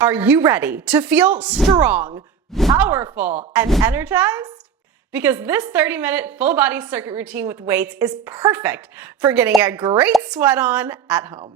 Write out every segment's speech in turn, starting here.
Are you ready to feel strong, powerful, and energized? Because this 30-minute full body circuit routine with weights is perfect for getting a great sweat on at home.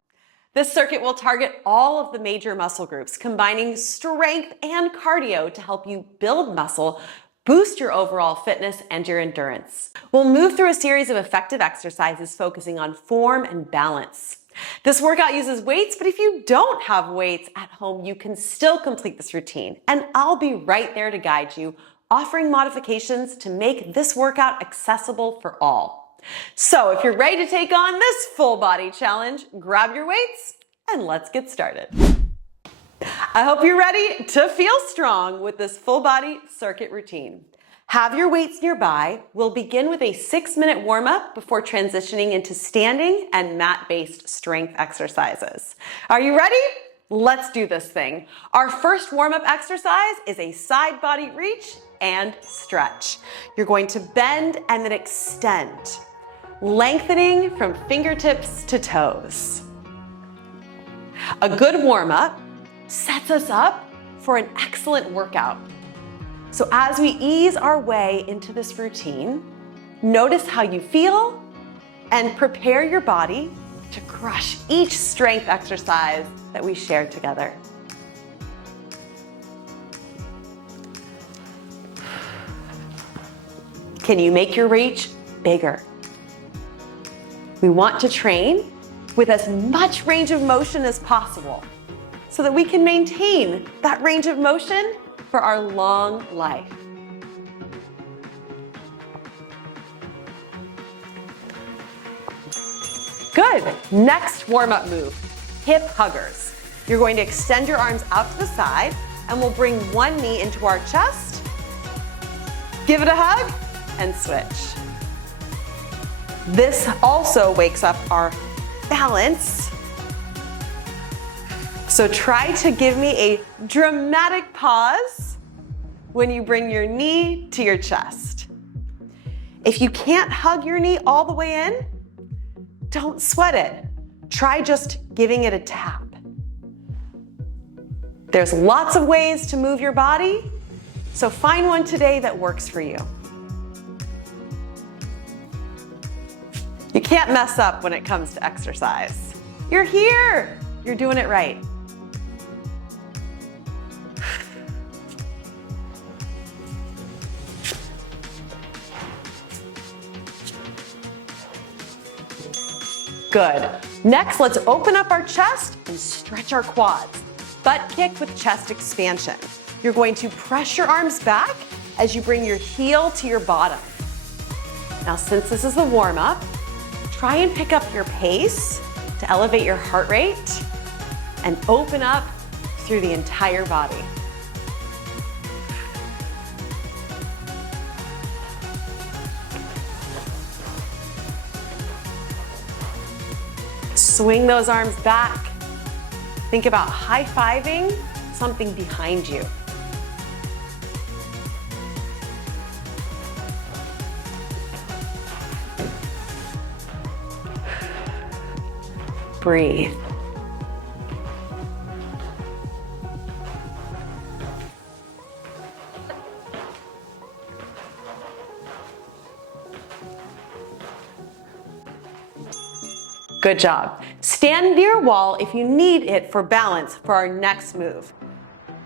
This circuit will target all of the major muscle groups, combining strength and cardio to help you build muscle, boost your overall fitness and your endurance. We'll move through a series of effective exercises focusing on form and balance. This workout uses weights, but if you don't have weights at home, you can still complete this routine. And I'll be right there to guide you, offering modifications to make this workout accessible for all. So if you're ready to take on this full body challenge, grab your weights and let's get started. I hope you're ready to feel strong with this full body circuit routine. Have your weights nearby. We'll begin with a 6-minute warm-up before transitioning into standing and mat-based strength exercises. Are you ready? Let's do this thing. Our first warm-up exercise is a side body reach and stretch. You're going to bend and then extend, lengthening from fingertips to toes. A good warm-up sets us up for an excellent workout. So as we ease our way into this routine, notice how you feel and prepare your body to crush each strength exercise that we shared together. Can you make your reach bigger? We want to train with as much range of motion as possible so that we can maintain that range of motion for our long life. Good. Next warm-up move, hip huggers. You're going to extend your arms out to the side and we'll bring one knee into our chest, give it a hug, and switch. This also wakes up our balance. So try to give me a dramatic pause when you bring your knee to your chest. If you can't hug your knee all the way in, don't sweat it. Try just giving it a tap. There's lots of ways to move your body, so find one today that works for you. You can't mess up when it comes to exercise. You're here. You're doing it right. Good. Next, let's open up our chest and stretch our quads. Butt kick with chest expansion. You're going to press your arms back as you bring your heel to your bottom. Now, since this is the warm-up, try and pick up your pace to elevate your heart rate and open up through the entire body. Swing those arms back. Think about high-fiving something behind you. Breathe. Good job. Stand near a wall if you need it for balance for our next move.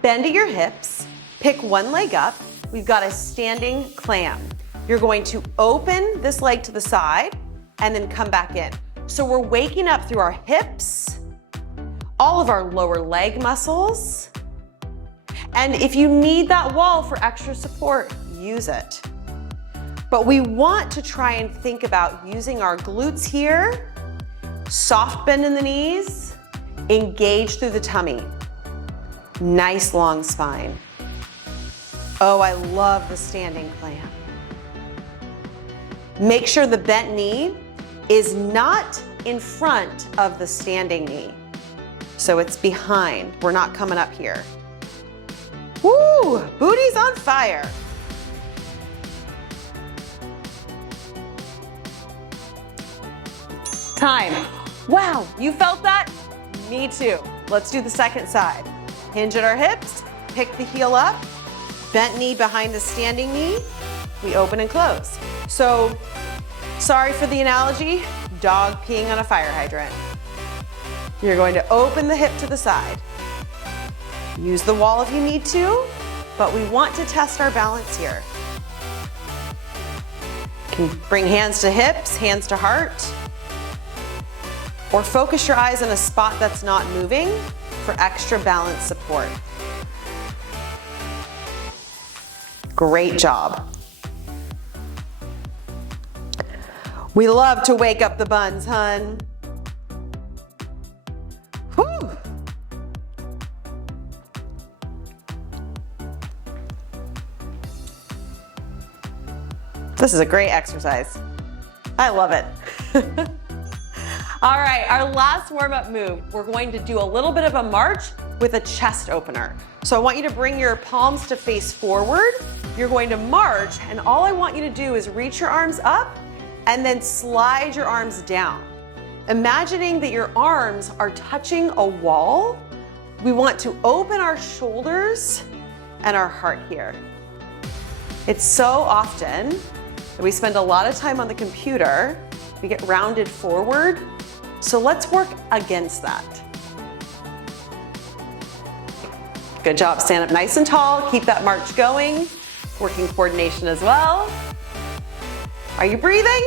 Bend at your hips, pick one leg up. We've got a standing clam. You're going to open this leg to the side and then come back in. So we're waking up through our hips, all of our lower leg muscles. And if you need that wall for extra support, use it. But we want to try and think about using our glutes here. Soft bend in the knees, engage through the tummy. Nice long spine. Oh, I love the standing clam. Make sure the bent knee is not in front of the standing knee. So it's behind, we're not coming up here. Woo, booty's on fire. Time. Wow, you felt that? Me too. Let's do the second side. Hinge at our hips, pick the heel up, bent knee behind the standing knee, we open and close. So, sorry for the analogy, dog peeing on a fire hydrant. You're going to open the hip to the side. Use the wall if you need to, but we want to test our balance here. You can bring hands to hips, hands to heart, or focus your eyes on a spot that's not moving for extra balance support. Great job. We love to wake up the buns, hun. Whew. This is a great exercise. I love it. All right, our last warm-up move, we're going to do a little bit of a march with a chest opener. So I want you to bring your palms to face forward. You're going to march, and all I want you to do is reach your arms up and then slide your arms down. Imagining that your arms are touching a wall. We want to open our shoulders and our heart here. It's so often that we spend a lot of time on the computer, we get rounded forward. So let's work against that. Good job, stand up nice and tall, keep that march going, working coordination as well. Are you breathing?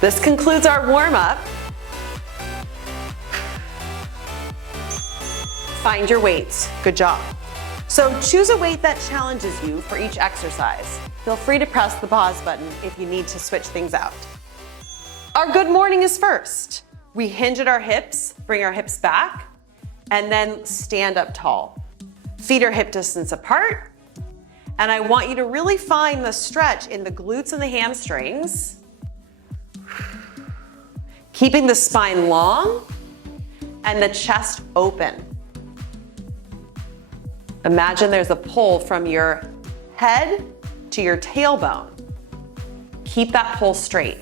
This concludes our warm-up. Find your weights. Good job. So choose a weight that challenges you for each exercise. Feel free to press the pause button if you need to switch things out. Our good morning is first. We hinge at our hips, bring our hips back, and then stand up tall. Feet are hip distance apart. And I want you to really find the stretch in the glutes and the hamstrings. Keeping the spine long and the chest open. Imagine there's a pull from your head to your tailbone. Keep that pull straight.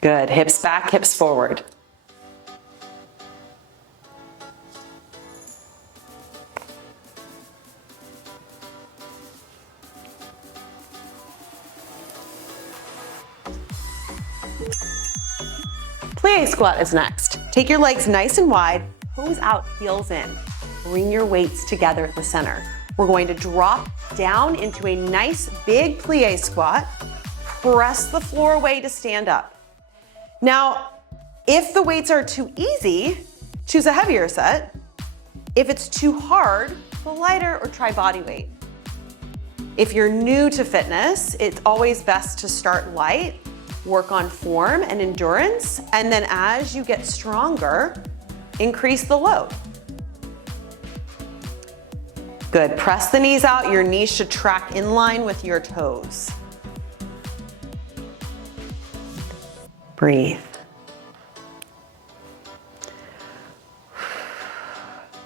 Good, hips back, hips forward. Plie squat is next. Take your legs nice and wide, toes out, heels in. Bring your weights together at the center. We're going to drop down into a nice big plie squat. Press the floor away to stand up. Now, if the weights are too easy, choose a heavier set. If it's too hard, go lighter or try body weight. If you're new to fitness, it's always best to start light. Work on form and endurance, and then as you get stronger, increase the load. Good, press the knees out. Your knees should track in line with your toes. Breathe.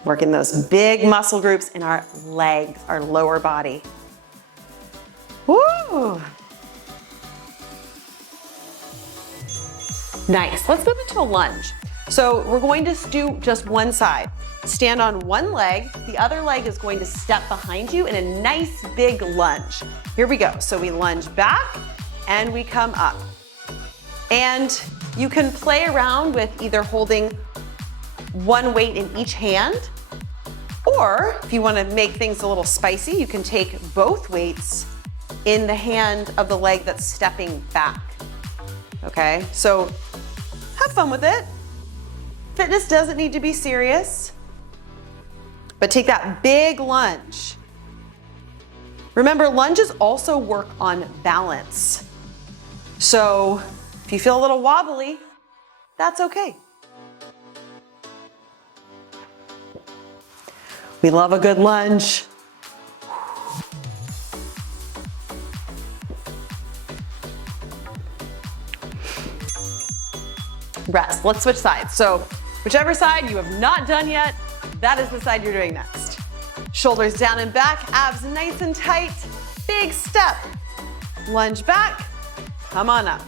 Working those big muscle groups in our legs, our lower body. Woo! Nice, let's move into a lunge. So we're going to do just one side. Stand on one leg, the other leg is going to step behind you in a nice big lunge. Here we go, so we lunge back and we come up. And you can play around with either holding one weight in each hand, or if you want to make things a little spicy, you can take both weights in the hand of the leg that's stepping back. Okay, so have fun with it. Fitness doesn't need to be serious, but take that big lunge. Remember, lunges also work on balance. So if you feel a little wobbly, that's okay. We love a good lunge. Rest. Let's switch sides. So Whichever side you have not done yet, that is the side you're doing next. Shoulders down and back, abs nice and tight. Big step. Lunge back, come on up.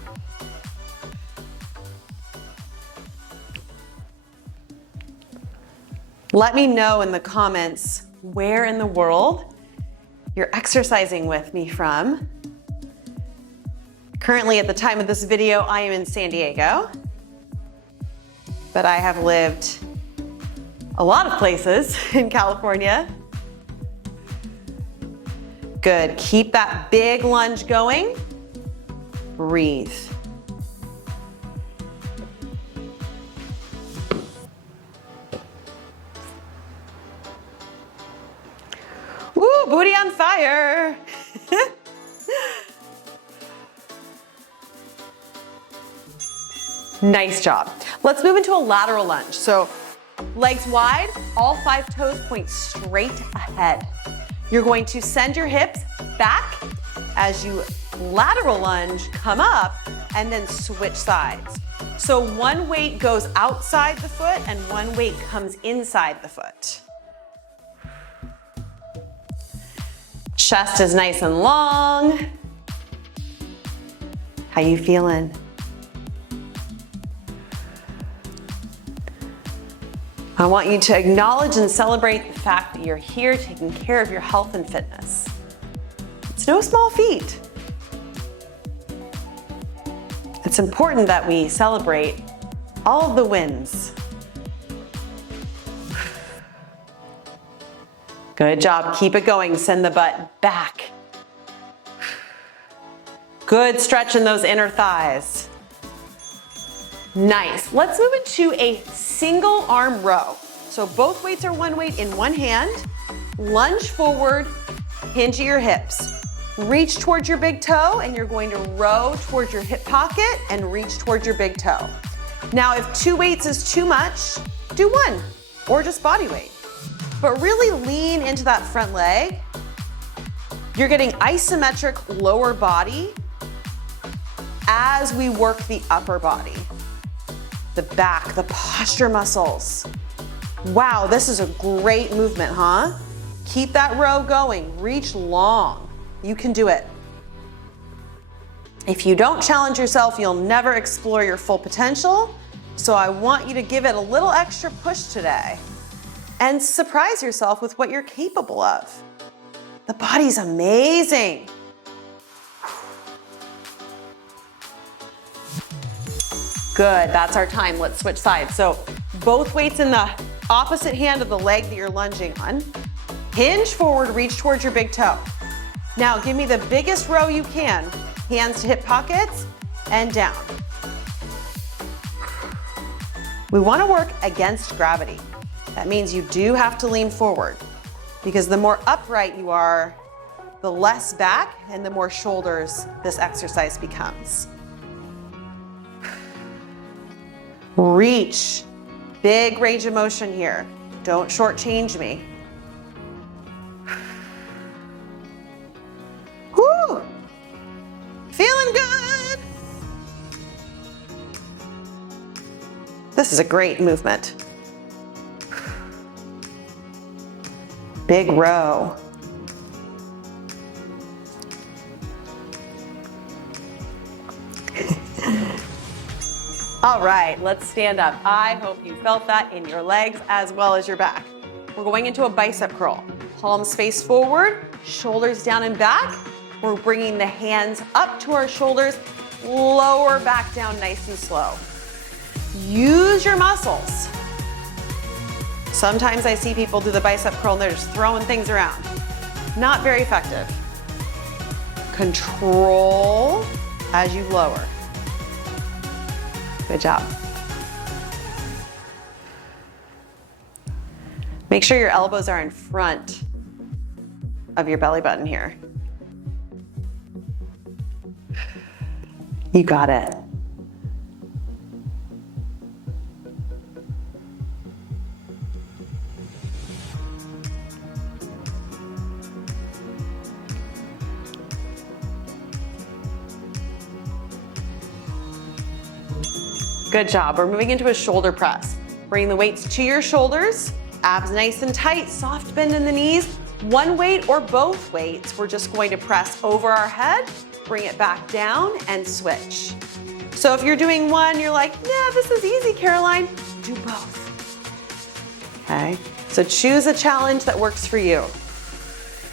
Let me know in the comments where in the world you're exercising with me from. Currently, at the time of this video, I am in San Diego, but I have lived a lot of places in California. Good, keep that big lunge going. Breathe. Woo, booty on fire. Nice job. Let's move into a lateral lunge. So legs wide, all 5 toes point straight ahead. You're going to send your hips back as you lateral lunge, come up, and then switch sides. So one weight goes outside the foot and one weight comes inside the foot. Chest is nice and long. How you feeling? I want you to acknowledge and celebrate the fact that you're here taking care of your health and fitness. It's no small feat. It's important that we celebrate all of the wins. Good job, keep it going. Send the butt back. Good stretch in those inner thighs. Nice. Let's move into a single arm row. So both weights are one weight in one hand. Lunge forward, hinge at your hips. Reach towards your big toe and you're going to row towards your hip pocket and reach towards your big toe. Now, if 2 weights is too much, do 1 or just body weight. But really lean into that front leg. You're getting isometric lower body as we work the upper body. The back, the posture muscles. Wow, this is a great movement, huh? Keep that row going, reach long. You can do it. If you don't challenge yourself, you'll never explore your full potential. So I want you to give it a little extra push today and surprise yourself with what you're capable of. The body's amazing. Good, that's our time. Let's switch sides. So both weights in the opposite hand of the leg that you're lunging on. Hinge forward, reach towards your big toe. Now give me the biggest row you can. Hands to hip pockets and down. We want to work against gravity. That means you do have to lean forward because the more upright you are, the less back and the more shoulders this exercise becomes. Reach. Big range of motion here. Don't shortchange me. Woo! Feeling good. This is a great movement. Big row. All right, let's stand up. I hope you felt that in your legs as well as your back. We're going into a bicep curl. Palms face forward, shoulders down and back. We're bringing the hands up to our shoulders, lower back down nice and slow. Use your muscles. Sometimes I see people do the bicep curl and they're just throwing things around. Not very effective. Control as you lower. Good job. Make sure your elbows are in front of your belly button here. You got it. Good job. We're moving into a shoulder press. Bring the weights to your shoulders, abs nice and tight, soft bend in the knees. One weight or both weights, we're just going to press over our head, bring it back down and switch. So if you're doing one, you're like, nah, this is easy, Caroline. Do both. Okay, so choose a challenge that works for you.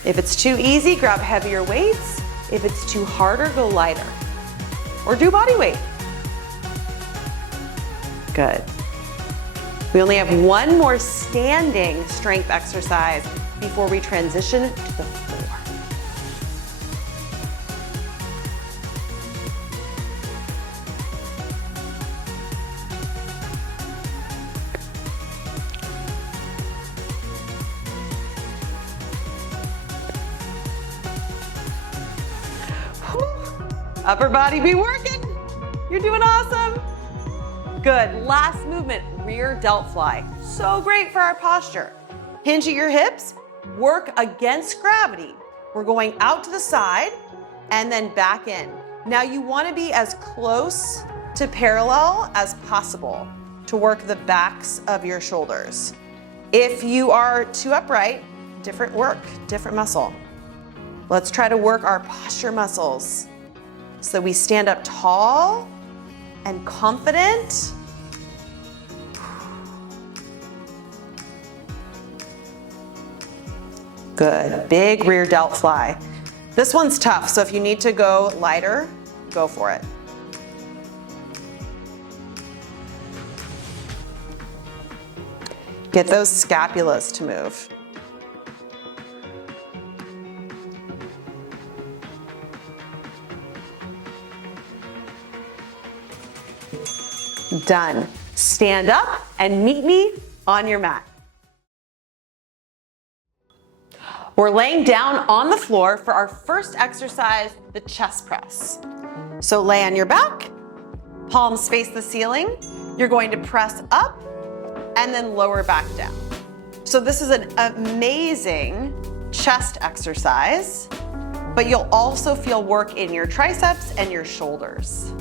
If it's too easy, grab heavier weights. If it's too harder, go lighter. Or do body weight. Good. We only have one more standing strength exercise before we transition to the floor. Upper body be working. You're doing awesome. Good. Last movement, rear delt fly. So great for our posture. Hinge at your hips, work against gravity. We're going out to the side and then back in. Now you want to be as close to parallel as possible to work the backs of your shoulders. If you are too upright, different work, different muscle. Let's try to work our posture muscles. So we stand up tall and confident. Good, big rear delt fly. This one's tough, so if you need to go lighter, go for it. Get those scapulas to move. Done. Stand up and meet me on your mat. We're laying down on the floor for our first exercise, the chest press. So lay on your back, palms face the ceiling. You're going to press up and then lower back down. So this is an amazing chest exercise, but you'll also feel work in your triceps and your shoulders.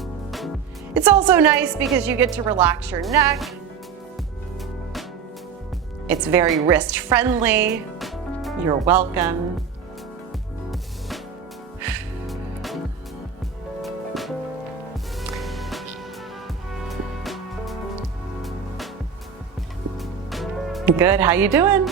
It's also nice because you get to relax your neck. It's very wrist friendly. You're welcome. Good, how you doing?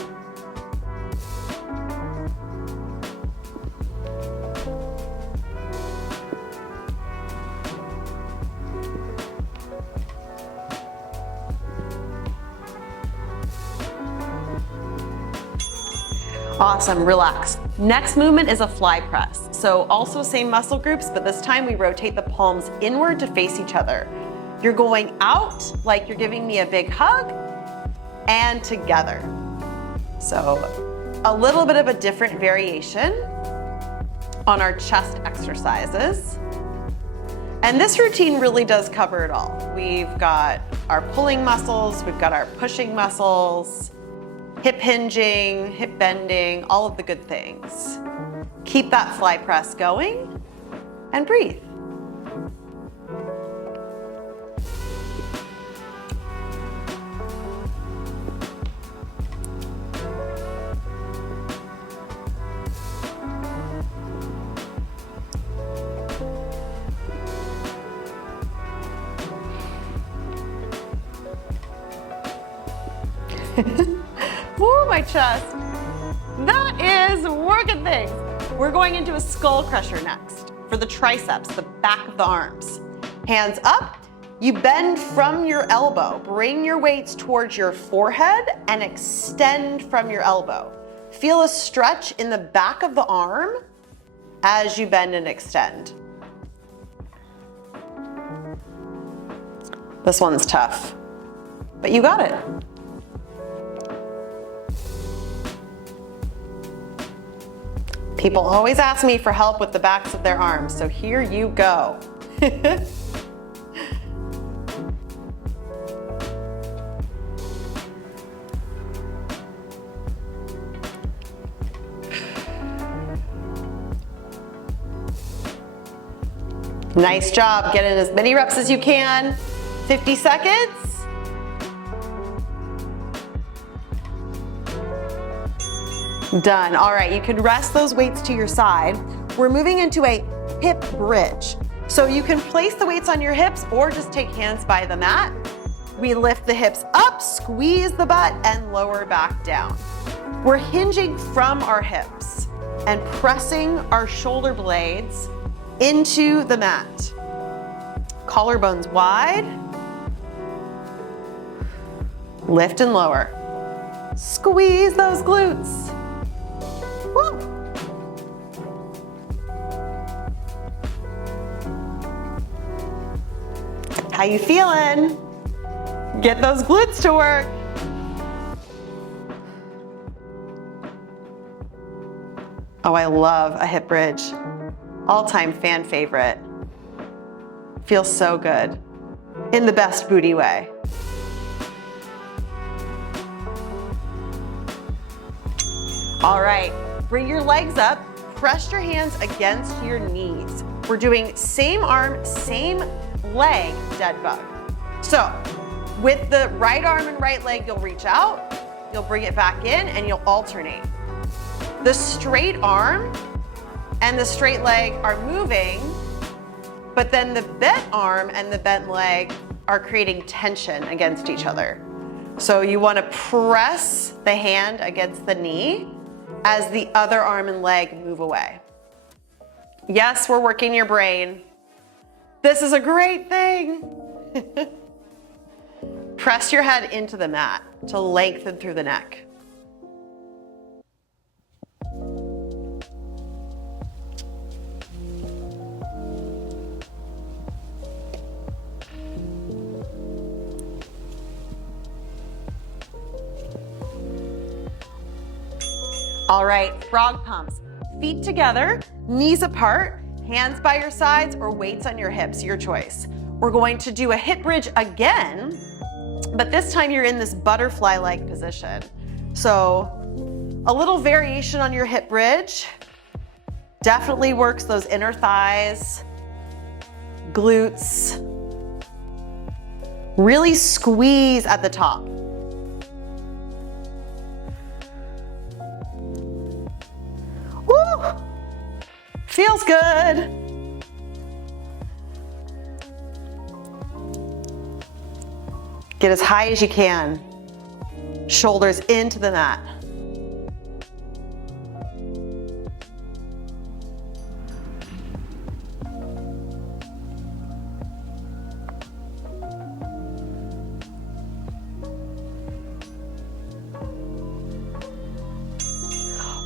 Awesome, relax. Next movement is a fly press. So also same muscle groups, but this time we rotate the palms inward to face each other. You're going out like you're giving me a big hug and together. So a little bit of a different variation on our chest exercises. And this routine really does cover it all. We've got our pulling muscles, we've got our pushing muscles, hip hinging, hip bending, all of the good things. Keep that fly press going and breathe. Woo, my chest. That is working things. We're going into a skull crusher next for the triceps, the back of the arms. Hands up, you bend from your elbow. Bring your weights towards your forehead and extend from your elbow. Feel a stretch in the back of the arm as you bend and extend. This one's tough, but you got it. People always ask me for help with the backs of their arms, so here you go. Nice job. Get in as many reps as you can. 50 seconds. Done. All right, you can rest those weights to your side. We're moving into a hip bridge. So you can place the weights on your hips or just take hands by the mat. We lift the hips up, squeeze the butt, and lower back down. We're hinging from our hips and pressing our shoulder blades into the mat. Collarbones wide. Lift and lower. Squeeze those glutes. Woo. How you feeling? Get those glutes to work. Oh, I love a hip bridge. All-time fan favorite. Feels so good. In the best booty way. All right, bring your legs up, press your hands against your knees. We're doing same arm, same leg dead bug. So with the right arm and right leg, you'll reach out, you'll bring it back in, and you'll alternate. The straight arm and the straight leg are moving, but then the bent arm and the bent leg are creating tension against each other. So you want to press the hand against the knee as the other arm and leg move away. Yes, we're working your brain. This is a great thing. Press your head into the mat to lengthen through the neck. All right, frog pumps. Feet together, knees apart, hands by your sides or weights on your hips, your choice. We're going to do a hip bridge again, but this time you're in this butterfly-like position. So a little variation on your hip bridge. Definitely works those inner thighs, glutes. Really squeeze at the top. Woo! Feels good. Get as high as you can. Shoulders into the mat.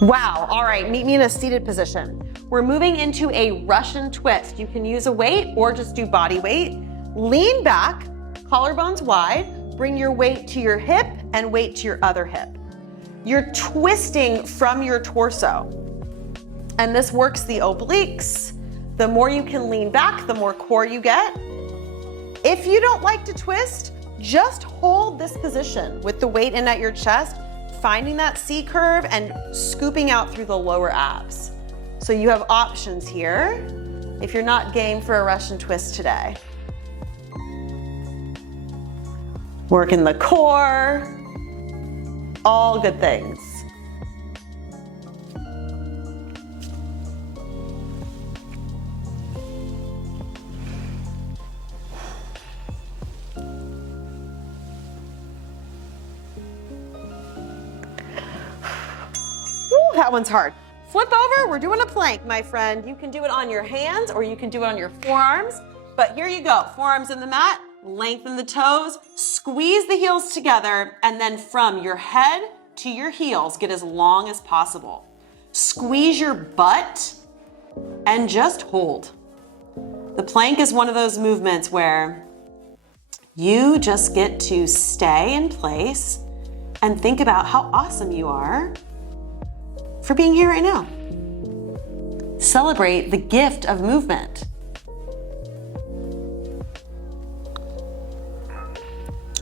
Wow, all right, meet me in a seated position. We're moving into a Russian twist. You can use a weight or just do body weight. Lean back, collarbones wide, bring your weight to your hip and weight to your other hip. You're twisting from your torso. And this works the obliques. The more you can lean back, the more core you get. If you don't like to twist, just hold this position with the weight in at your chest, finding that C curve and scooping out through the lower abs. So you have options here if you're not game for a Russian twist today. Working the core, all good things. Woo, that one's hard. Flip over, we're doing a plank, my friend. You can do it on your hands or you can do it on your forearms, but here you go. Forearms in the mat, lengthen the toes, squeeze the heels together, and then from your head to your heels, get as long as possible. Squeeze your butt and just hold. The plank is one of those movements where you just get to stay in place and think about how awesome you are for being here right now. Celebrate the gift of movement.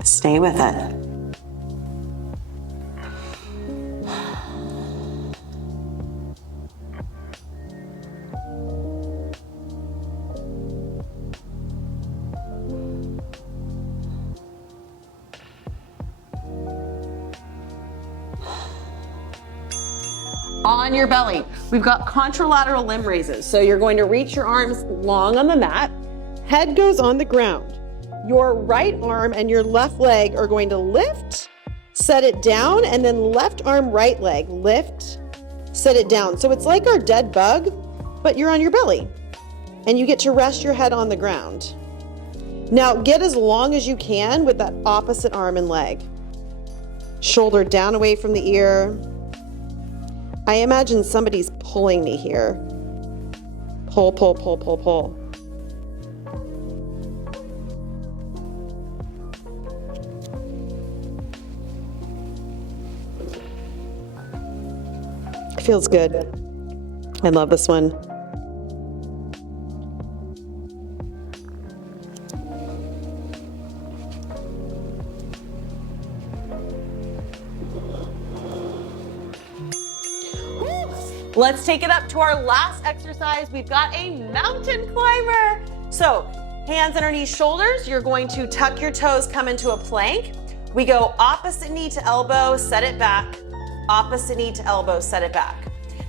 Stay with it. on your belly. We've got contralateral limb raises. So you're going to reach your arms long on the mat. Head goes on the ground. Your right arm and your left leg are going to lift, set it down, and then left arm, right leg, lift, set it down. So it's like our dead bug, but you're on your belly. And you get to rest your head on the ground. Now get as long as you can with that opposite arm and leg. Shoulder down away from the ear. I imagine somebody's pulling me here. Pull, pull, pull, pull, pull. Feels good. I love this one. Let's take it up to our last exercise. We've got a mountain climber. So hands underneath shoulders. You're going to tuck your toes, come into a plank. We go opposite knee to elbow, set it back. Opposite knee to elbow, set it back.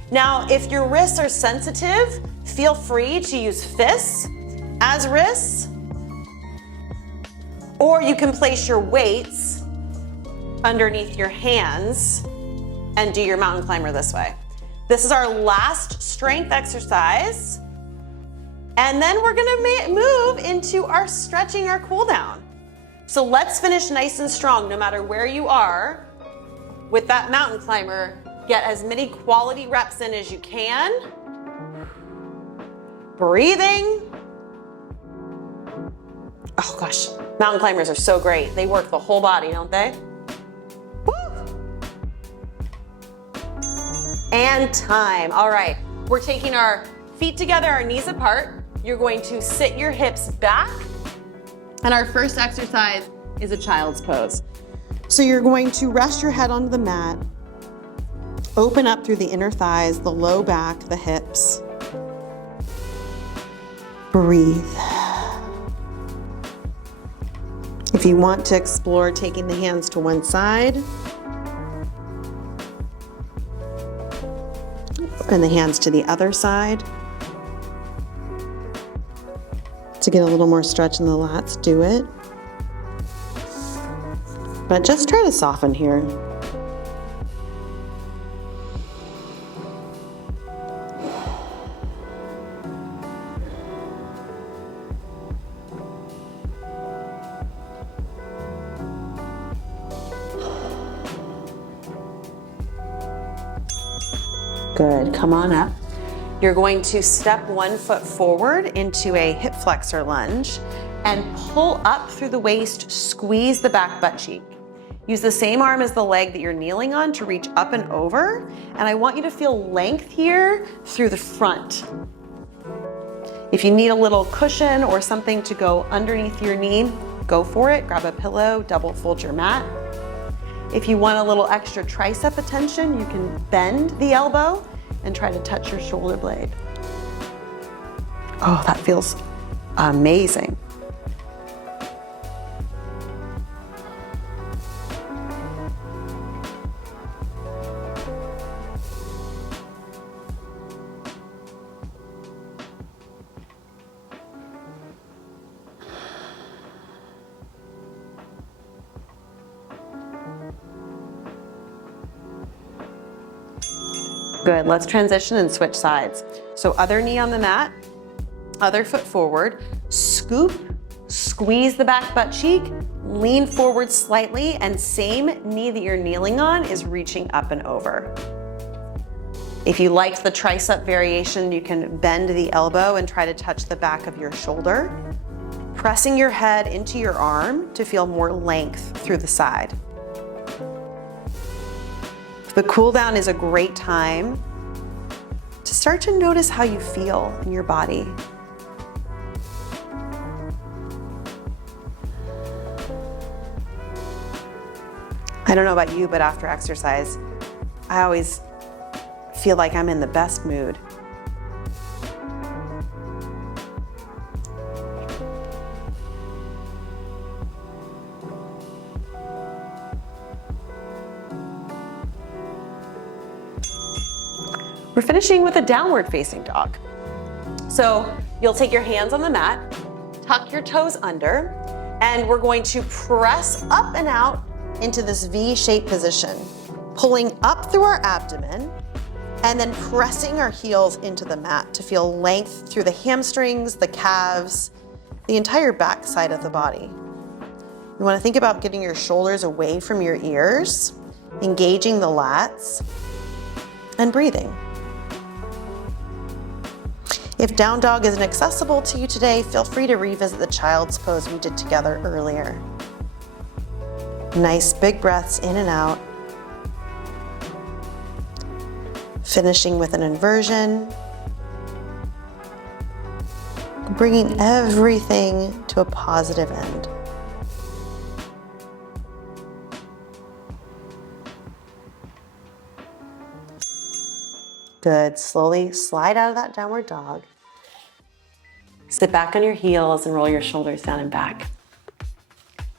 Now, if your wrists are sensitive, feel free to use fists as wrists, or you can place your weights underneath your hands and do your mountain climber this way. This is our last strength exercise. And then we're gonna move into our stretching, our cool down. So let's finish nice and strong no matter where you are with that mountain climber. Get as many quality reps in as you can. Breathing. Oh gosh, mountain climbers are so great. They work the whole body, don't they? And time. All right, we're taking our feet together, our knees apart. You're going to sit your hips back. And our first exercise is a child's pose. So you're going to rest your head onto the mat, open up through the inner thighs, the low back, the hips. Breathe. If you want to explore taking the hands to one side, and the hands to the other side. To get a little more stretch in the lats, do it. But just try to soften here. Good, come on up. You're going to step one foot forward into a hip flexor lunge and pull up through the waist, squeeze the back butt cheek. Use the same arm as the leg that you're kneeling on to reach up and over. And I want you to feel length here through the front. If you need a little cushion or something to go underneath your knee, go for it. Grab a pillow, double fold your mat. If you want a little extra tricep attention, you can bend the elbow and try to touch your shoulder blade. Oh, that feels amazing. Good, let's transition and switch sides. So other knee on the mat, other foot forward, scoop, squeeze the back butt cheek, lean forward slightly, and same knee that you're kneeling on is reaching up and over. If you liked the tricep variation, you can bend the elbow and try to touch the back of your shoulder, pressing your head into your arm to feel more length through the side. The cool down is a great time to start to notice how you feel in your body. I don't know about you, but after exercise, I always feel like I'm in the best mood. We're finishing with a downward facing dog. So you'll take your hands on the mat, tuck your toes under, and we're going to press up and out into this V-shaped position, pulling up through our abdomen and then pressing our heels into the mat to feel length through the hamstrings, the calves, the entire back side of the body. You want to think about getting your shoulders away from your ears, engaging the lats, and breathing. If down dog isn't accessible to you today, feel free to revisit the child's pose we did together earlier. Nice big breaths in and out. Finishing with an inversion. Bringing everything to a positive end. Good. Slowly slide out of that downward dog. Sit back on your heels and roll your shoulders down and back.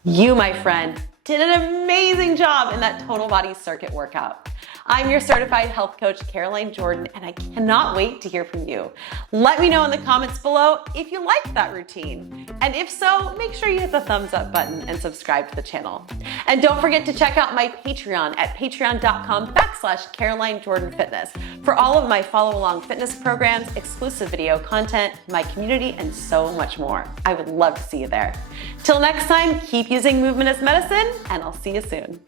You, my friend, did an amazing job in that total body circuit workout. I'm your certified health coach, Caroline Jordan, and I cannot wait to hear from you. Let me know in the comments below if you liked that routine. And if so, make sure you hit the thumbs up button and subscribe to the channel. And don't forget to check out my Patreon at patreon.com/Caroline Jordan Fitness for all of my follow along fitness programs, exclusive video content, my community, and so much more. I would love to see you there. Till next time, keep using movement as medicine, and I'll see you soon.